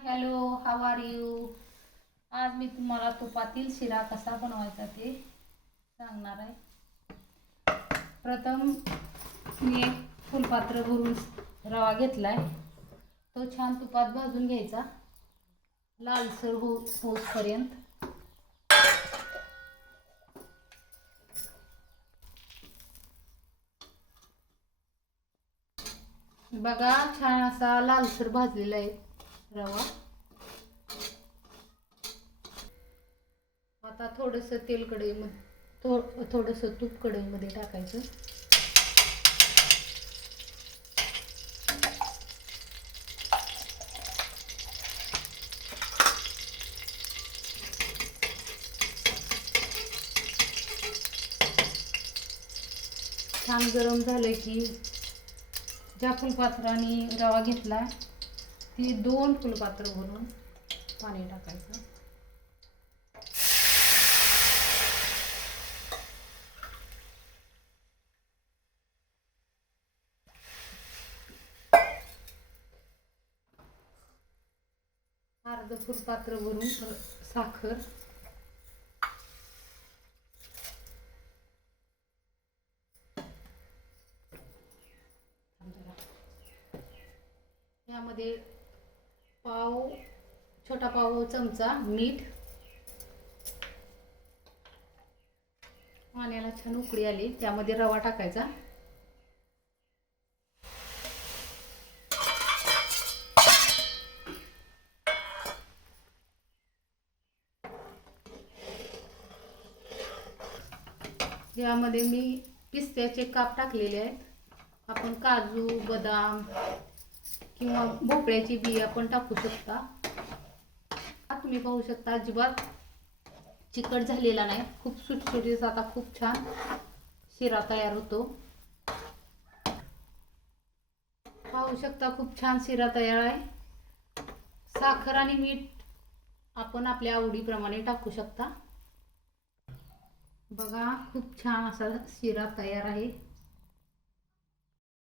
Hello how are you आज मी तुम्हाला तुपातील शिरा कसा बनवायचा ते सांगणार आहे. प्रथम मी एक फुलपात्र भरून रवा घेतलाय. तो छान तुपात भाजून घ्यायचा. लालसर हो होसपर्यंत बघा छान असा लालसर भाजलेला आहे. रवा. आता थोडंसं तेल कढईमध्ये थो थोडंसं तूप कढईमध्ये टाकायचं. छान गरम झालं की ज्या फुलपात्राने रवा घेतला ती दोन फुलपात्र भरून पाणी टाकायचं. अर्ध फुलपात्र भरून साखर. यामध्ये पाव छोटा पाव चमचा मीठ. पाण्याला छान उकळी आली त्यामध्ये रवा टाकायचा. यामध्ये मी पिस्त्याचे काप टाकलेले आहेत. आपण काजू बदाम किंवा भोपळ्याची बी आपण टाकू शकता. तुम्ही पाहू शकता अजिबात चिकट झालेला नाही. खूप सुटसुटीत आता खूप छान शिरा तयार होतो. पाहू शकता खूप छान शिरा तयार आहे. साखर आणि मीठ आपण आपल्या आवडीप्रमाणे टाकू शकता. बघा खूप छान असा शिरा तयार आहे.